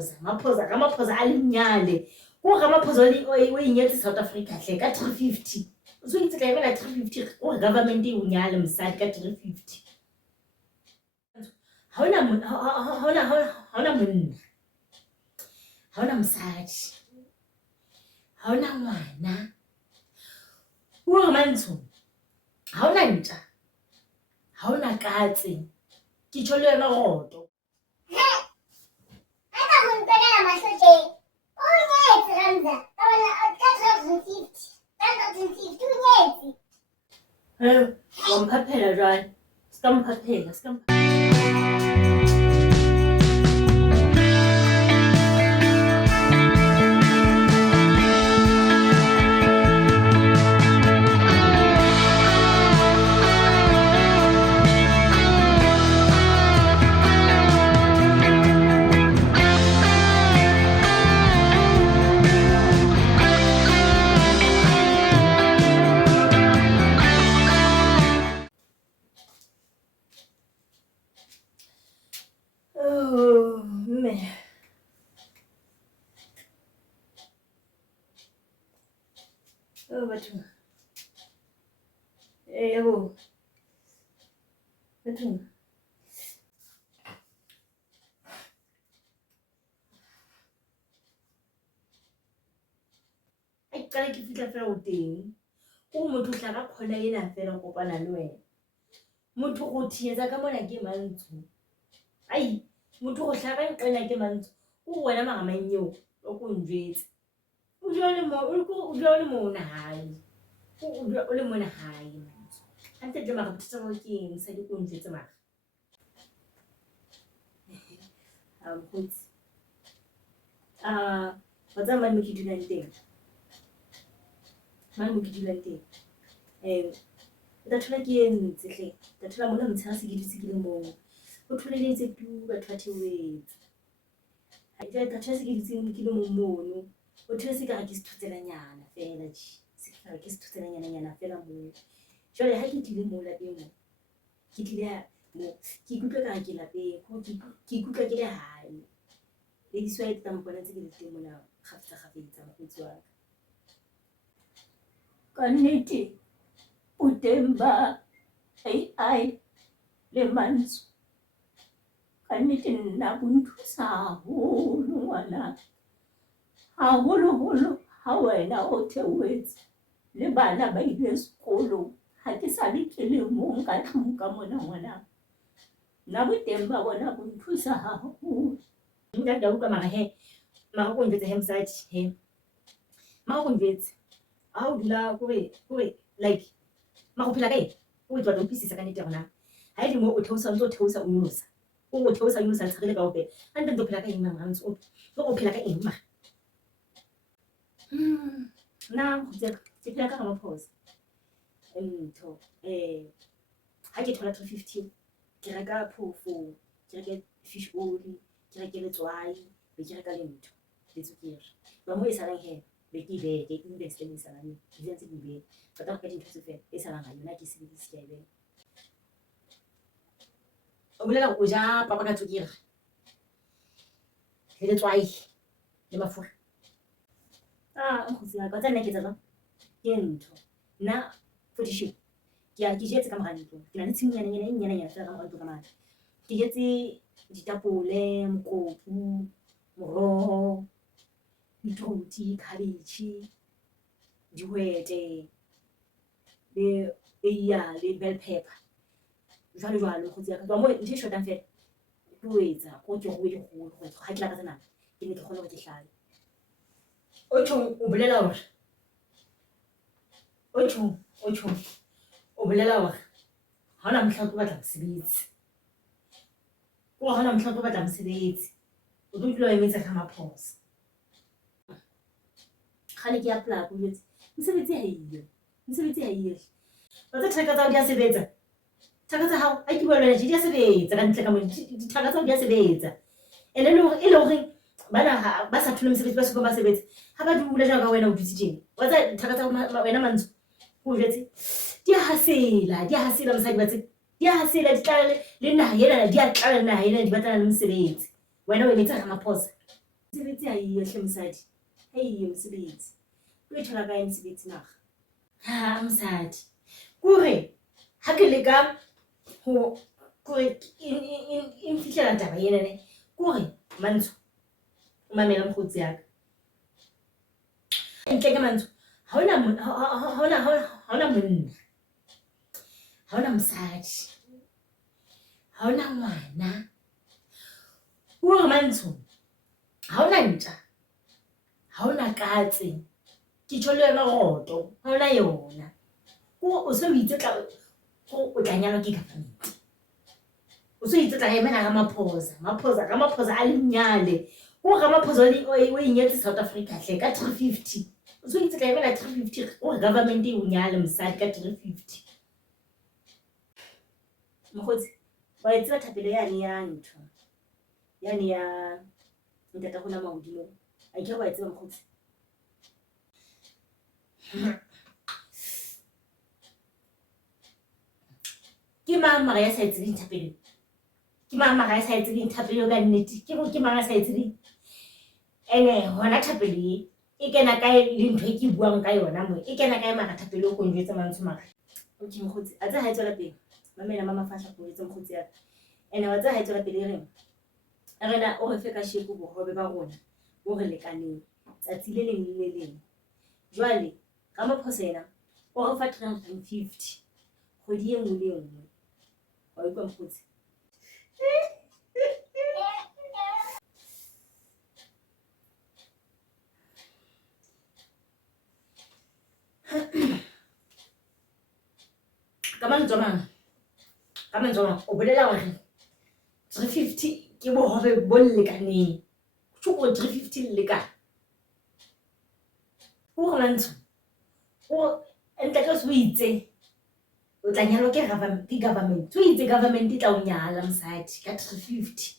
Ramaphosa a lenyale ko Ramaphosa o inyetse South Africa hle ka 350 o so itse ka emela 350 o government e unyale mosadi ka 350 haona monna haona mosadi haona ngwana o mantsho haona ntja haona katse ke tjho le yona roto wamphaphela jwale sikamphaphela batho batho ai qala ke fitla fela o teng o motho o tla ka khona ena fela o kopana le wena motho go thietsa ka mona ke mantsho ai motho go hlaka nqena ke mantsho o wena magamanyeo o ko njwetse o jole mona hae o le mona hae mantsho ante tle maga bothata ba ke eng sa di ko njwetse maga mkhotsi wa tsama mo ke dulang teng mo ke dulang teng thola ke entse hle thola mona motshega se ke dutse ke le moo o tholeletse tu batho ba theoetse ha ke thola se ke dutse ke le moo mono o thola se ka ga ke se thotselanyana fela se ka ke se thotselanyana fela moo jwale ha ke tlile mo lapeng mo ke tlile mo ke ikutlwa ka ke lapeng ke ikutlwa ke le hae le diswae tampona tse ke le teng mona gafetsa mokgotsi wa ka nnete o teng ba AI le mantsho ka nnete nna bo nthusa haholo ngwana haholo ha wena o theoetse le bana ba ile sekolong ha ke sa le ke le mong ka tlung ka mona ngwana nna bo teng ba bona bo nthusa haholo nna da utlwa mara ko njetse mosadi mara ko njetse ha o dula kore like ma go phela ka eng o tswa do pisisa ka nnete gona ha ile mo o theosa o nyolosa o theosa nyolosa tsagile ka ope ande ndo phela ka eng mama o go phela ka eng ma na go tseka ke phela ka Ramaphosa ntho ha ke thola 350 ke reka phofo ke reka fish oil ke reka letswai be ke reka le ntho le tsukere ba mo e salang he be ke beke ke invest le salane di ntse di be fata ka dintho tse fela e salang ha yona ke sebedisa ke be o bolela go ja papa ka tsukere le letswai le mafura nkgotsi ya ka tsena ke tsena ke ntho nna fodisho ke jetse ka morantlo ke na le tshinyana fela ka morantlo ka mane ke jetse ditapole mokopu moroho beetroot cabbage dihwete le le bell pepper jwalo kgotsi ya ka mo ntho e shotang fela ke o etsa go ke go dikgolo go ga ke la ka tsena ke ne ke kgona go ke hlale o bolela hore o bolela hore ha ona mohla o batla mosebetsi o ha ona mohla o batla mosebetsi o tlo dula o emetse Ramaphosa khane ke apply go jetse mosebetsi ha ile ba tsa thaka tsa o dia sebetsa thaka tsa hao a ke bua le wena di a sebetsa ka ntle ka mo dithaka tsa o dia sebetsa ene le hore bana ba sa thole mosebetsi ba se ba sebetsa ha ba dula jaka wena o dutse tjena wa tsa thaka tsa wena mantsho o jetse di a hasela mosadi ba tse di a hasela di tla le naha ena di a tla le naha ena di batla le mosebetsi wena o emetsa Ramaphosa Mosebetsi ha eyo hle mosadi. Ha eyo mosebetsi. O e thola kae mosebetsi naga? Ha mosadi. Kore ha ke leka ho kore in fihlela taba ena ne. Kore Mantsho. O mamela mokgotsi ya ka. Ntle ke Mantsho. Ha ona monna. Ha ona mosadi. Ha ona ngwana. Kore Mantsho. Ha ona ntja. Ha ona katse. Ke tjho le yona roto. Ha ona yona. O so itse tla o tla nyalwa ke government. O so itse tla emela ga Ramaphosa a lenyale. O Ramaphosa o inyetse South Africa hle ka 350. O so itse tla emela 350 o government e o nyale mosadi ka 350. Mokgotsi wa itse thapelo yane ya ntho. Yane ya ntata gona maudimo. A ke wa itse mokgotsi. Ke mama ya sa itseng thapelo. Ke mama ga sa itseng thapelo ka nnete. Ke mama sa itseng. Ene hona thapelo e kena kae le ntwe ke buang ka yona mo. E kena kae mara thapelo go njwetsa Mantsho mara. Okay mokgotsi, a tsa ha etswa pele. Mamela mama fahla go etsa mokgotsi ya. Ene wa tsa ha etswa pele reng. A rena o re fe ka shepo bo hobe ba rona. Bo re lekaneng. Tsatsi le leng le le leng. Jwale Ramaphosa ena o re fa 350. Kgwedi e nngwe le e nngwe. Wa utlwa mokgotsi? Ka mantswe mang o bolela hore 350 ke bohobe bo lekaneng. Go tjho 350 le lekana. O re Mantsho o entle ka se o itse o tla nyalwa ke government. O itse government e tla o nyala mosadi ka 350.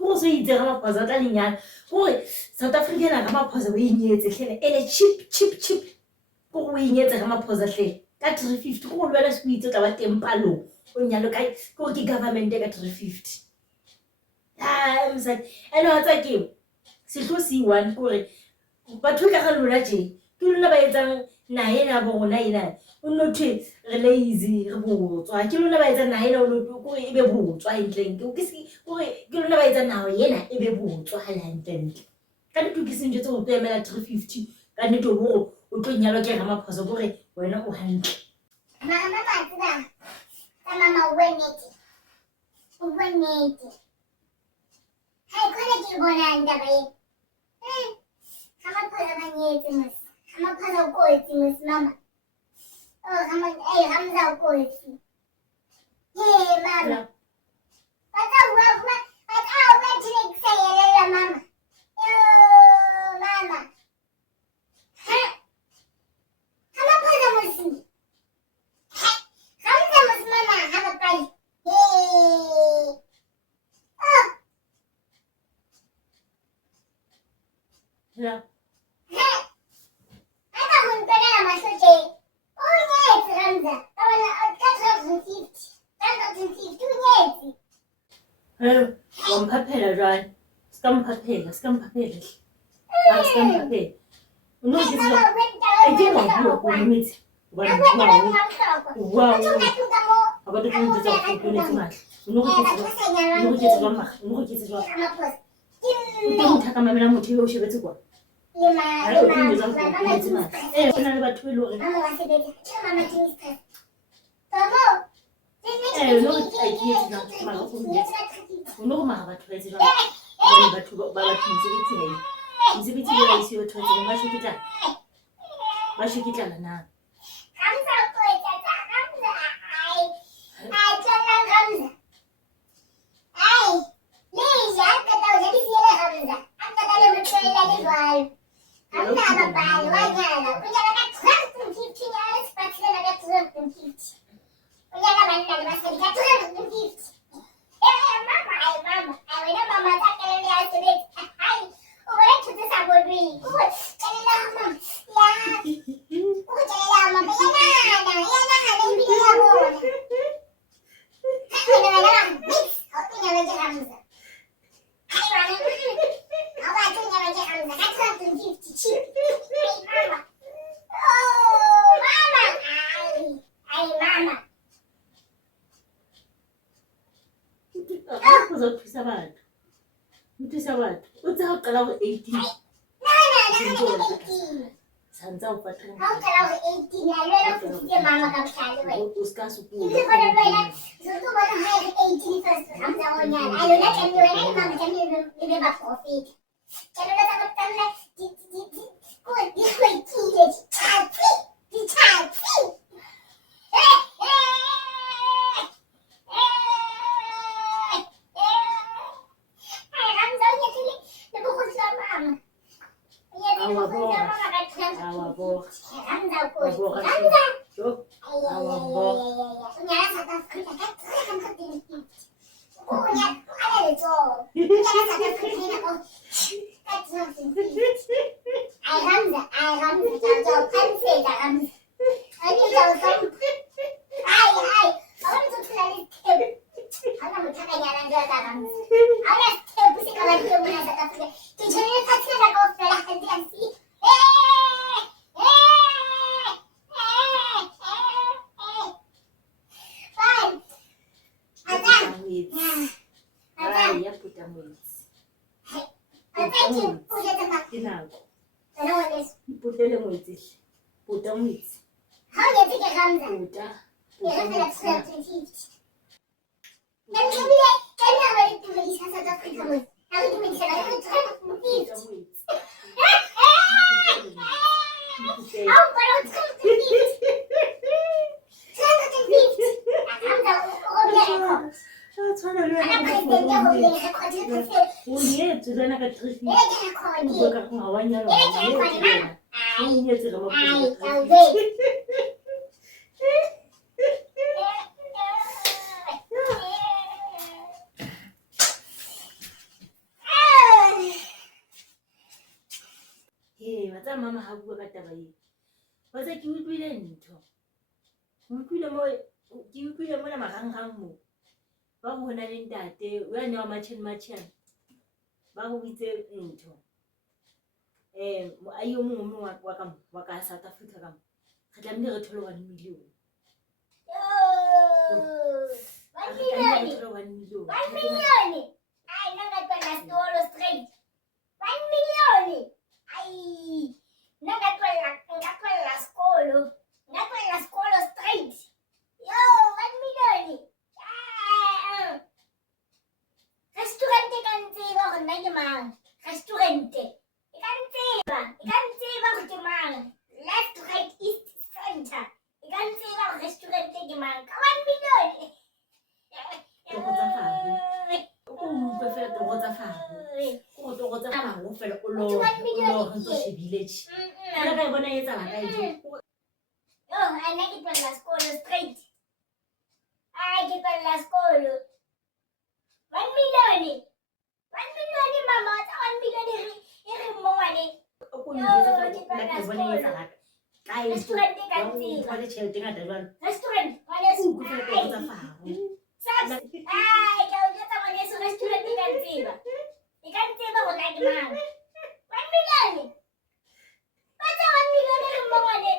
O so itse Ramaphosa o tla lenyala. O re South Africa na Ramaphosa o inyetse hle ene cheap. O inyetse Ramaphosa hle ka 350. Go lwela se o itse tla ba teng palong. O nyalo kae go ke government ka 350. Mosadi ene wa tsa ke sehlosi 1 gore batho ka ga lona je ke lona ba etsang naha ena bo rona ena o nothe re lazy re botswa ke lona ba etsang naha ena o no gore e be botswa entleng ke se gore ke lona ba etsang naha ena e be botswa ha lantle ka ditukiseng tse o emela 350 ka nnete o tlo nyalwa ke Ramaphosa gore wena o hantle. Mama tsaba ka mama wenete hai khona ke bona ndaba e Ramaphosa manyetse mos Ramaphosa o kotsi mos mama Hamza o kotsi mama bata wa tine kusayela mama mama Ramaphosa mos Hamza mos mama haba pai Yeah. Wampaphela jwale. Sikampaphela. Uno ke tswa. A ke wa bua go metse. Wow. Aba to tlo tsa go tlo matla. Uno ke tswa mma. Uno ke tswa. O ntaka mamela motho yo shebetse kwa. Mama ona le batho le hore mama wa sebetsa mama tinis no ma batho ba itse jwang batho ba mosebetsi ba ise batho ba shokitla na Ramza, 450 chip. Ay, mama. Oh, mama. Ay, mama. Uzothusa abantu. Uthusa abantu. Uthi awuqala ngo-18. Sanza ufatha. Awuqala ngo-18 yalwela futhi ke mama kabuhlali wena. Usikasi ukuya. Ngizibona wena zokubona ngayo 18 first Ramza onyana. Ayona tlambi wena imama tlambi ibe baprofita. Tlambi zabatana kuyikhwekile tshati. Tshati. Ay Ramza uyathile lebukhosi mama. Awabona. Ramza ukhosi. Ramza. Yo. Unyala South Africa ka 350. Unya alele tso. Unyala South Africa ina ko. Ka 350. Ay Ramza, jaw panse da Ramza. Ani jaw sam. Ay. Awon to tulali tep. Ana mutaka nyala ndio da Ramza. Ana tep usikala ndio mwana South Africa. Tujene katika ko fela hadi asi. Iputele mwezi. Puta mwezi. Puta. Unyethu lana ka 350. Uboka ngawanyalo. Unyethu kama Matsa mama ha bua ka taba e. Wa tsa ke utlwile ntho. Ke utlwile mona marangrang mo. Ba go hona le ntate, o ya ne wa matchen. Ba go itse ntho. Ayo mongwe wa ka South Africa ka mo. Re tlamehile re thole 1 million. 1 million. 1 million. 1 million. Ay, nangatwala stolo straight. 1 million. Ay, nangatwala skolo. Nangatwala skolo straight. Yo, 1 million. Restaurante kantsiba gonna ke mang? Restaurante. Ikantsiba go ke mang? Left, right, east, center. Ikantsiba restaurante ke mang? Ka 1 million. Togotsa fago fela o lo ntse shebile tshi. Nna ka bona etsa ba ka ije. Yo, ana ke tswela skolo straight. Ay, ke tswela skolo. 1 million. 1 million mama, 1 million iri mongwane. O ko ntse ka bona etsa ba. Ka Restaurant kantsiba. Wa le tšhelete ngata jwalo. Restaurant, wale O go fela togotsa fago. Ay, ka o jeta wale restaurant kantsiba. Ikantsiba go na ke mang? 1 million. Batsa 1 million iri mongwane.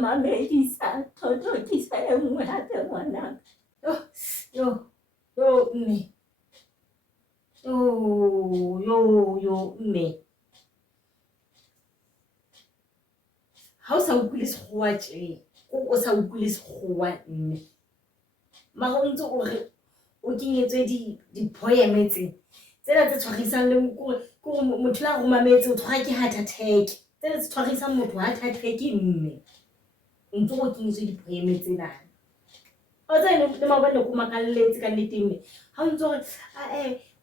mamedisa thotokisa e nngwe hape ngwanaka. Yo mme. Yo mme. Ha o sa utlwile sekgowa tje, o sa utlwile sekgowa mme. Mara o ntse o re o kenyetswe di-poem tse tsena tse tshwarisang le kore motho la go mametse o tshwara ke heart attack. Tsena tse tshwarisang motho heart attack mme. O ntse o kenyetswe di-poem tsena. O tsene le mabone ko makalletse ka nnete mme. Ha o ntse o re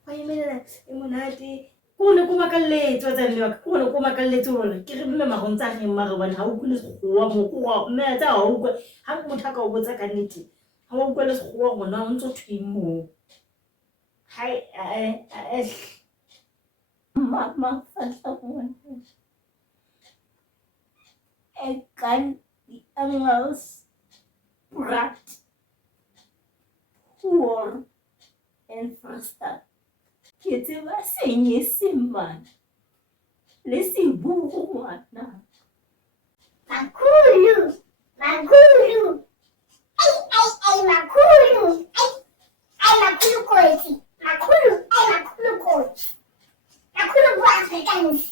go emelela e monate. Ko ne ko makalletse o tsene wa ko ne ko makalletse hore ke re mme magong tsa reng mara bona ha o kule sekgowa mo ko mme tsa ha o kwa ha motho ka o botsa ka nnete. Ha o kwele sekgowa gona o ntse o thweng mo. Hai mama fahla bona. E kan die Engels praat hoor en verstaan. Ke tseba Senyesemane le Seburu ngwana. Makhulu. Makhulu kotsi. Makhulu kotsi. Makhulu bua Afrikaans.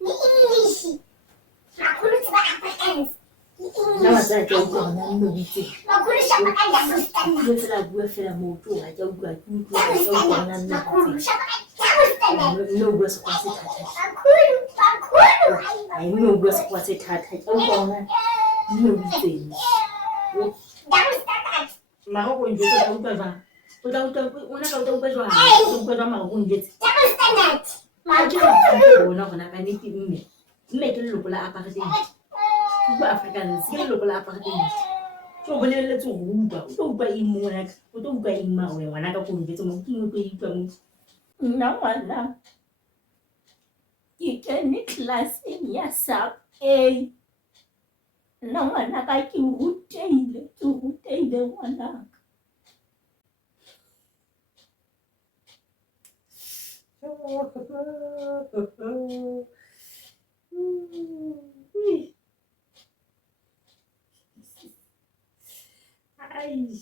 Ni English. Makhulu tseba Afrikaans. Na batla ke utlwa hona mme bitse. Makhulu shapa ka Ndabustana. Ke tsela bua fela motho ha ke utlwa ke utlwa hona mme. Makhulu shapa ka Ndabustana. No bua sekgowa se thata. Makhulu. Ai no bua sekgowa se thata. Ke utlwa hona mme bitse. Ndabustana. Mara go njetse ka utlwa jwang? O tla ona ka utlwa jwang? O utlwa jwang mara go njetse? Ndabustana. Makhulu bona gona ka nnete mme. Mme ke leloko la apartheid. Bua Afrikaans ke leloko la apartheid. So boleletse go utlwa. O tlo utlwa eng mo ngwanaka? O tlo utlwa eng mara ngwanaka go njetse mo ke o tlo utlwa mo. Nna ngwana. Ke kene classeng ya sub A. Nna ngwanaka ke ruteile ngwanaka. Ai.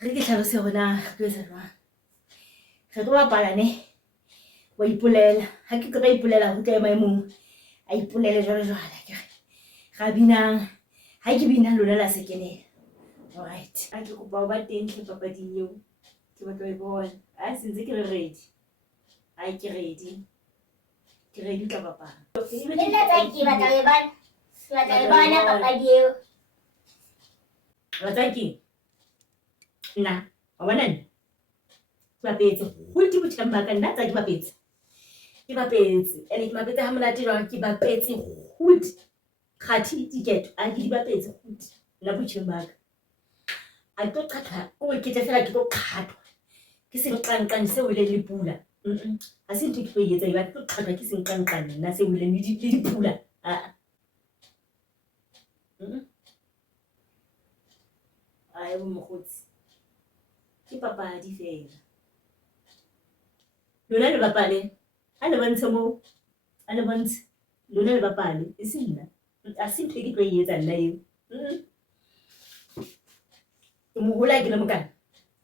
Re ke tlhalose gona ke se jwang. Re tlo bapala ne. Wa ipolela. Ha ke tlo ipolela go tla maemong. A ipolele jwale ke re. Ga binang. Ha ke bina lona la se kenela. Alright. A ke kopa ba teng ke papading eo. Ke batla e bona. A sentse ke re ready. Ai ke ready. Ke ready ka bapala. Nna tsa ke batla e bana. Ke batla e bana papadi eo. Batla ke. Nna, wa bona nna. Ke bapetse. Go di botšhamba ka nna tsa ke bapetse. Ke bapetse. Ene ke bapetse ha monate jwang ke bapetse good. Kgathi tiketo. A ke di bapetse good. Nna botšhamba ka. A tlo qhatha o ke tla fela ke tlo qhatwa. Ke senqanqane se wele le pula. Ha se ntho ke tlo etsa ba tlo qhatwa ke senqanqane nna se wele le dipula. Ai bo mogotsi. Ke papadi fela. Lona le bapale. A le bontshe mo. A le bontshe. Lona le bapale. E se nna. A se ntho ke tlo etsa nna eo. Ke moholo ke le mokana.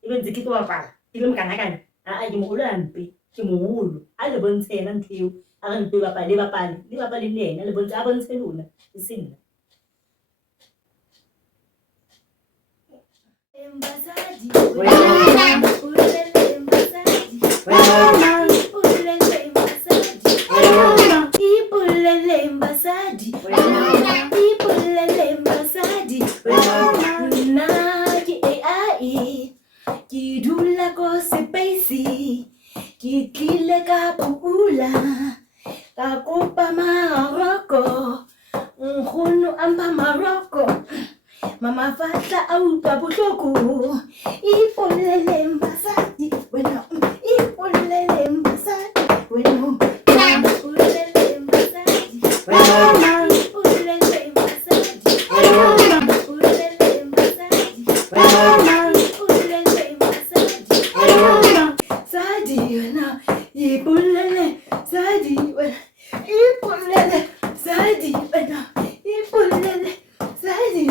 E be ntse ke tlo bapala. Ke le mokana kana. Ke moholo ampe. Ke moholo. A le bontshe yena ntho eo. A re mpe bapale le bapale le yena le bontshe a bontshe lona. E se nna. Embasadi. Ki dula ko space ki tlile ka pula ka kopa Maroko nkgono amba Maroko mama fatla a utlwa bohloko ipolele mbasadi wena ipolele mbasadi wena ipolele mbasadi mama ipolele mbasadi mama ipolele mbasadi mama ipolele mbasadi sadi wena ipolele Zadi wena ipulele Zadi wena ipulele Zadi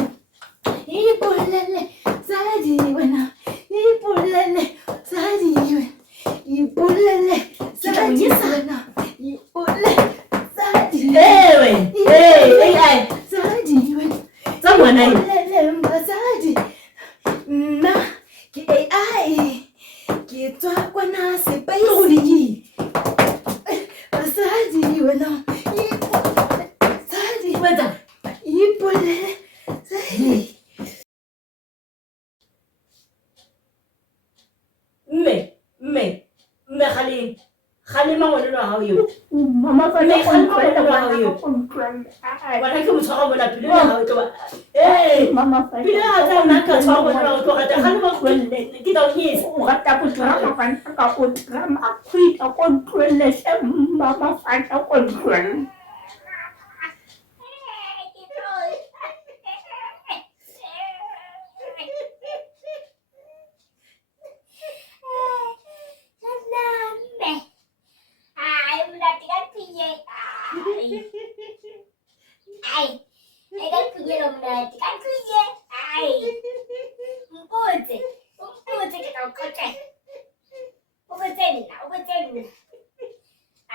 ipulele Zadi wena ipulele Zadi wena ipulele Zadi wena ipulele Zadi ewe hey Zadi wena zamwana ipulele mbazadi na ki ai ki tswa kwana sepaisi Zadi wena Zadi wena ipulele Zadi mme gale mangolelo a hao eo Mama fa mme le gale mangolelo a hao eo control. bona ke mo tshwara bona pele ya hao tloba Mama fa pele ya tsa nna ka tshwara bona o tlo gata gale ba kwelle ke tla o nyetsa o rata go drama ka o drama quit control le mama fa ka control.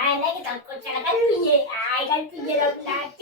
Ai, lagi tak kocak kan punya. Ai kan punya lah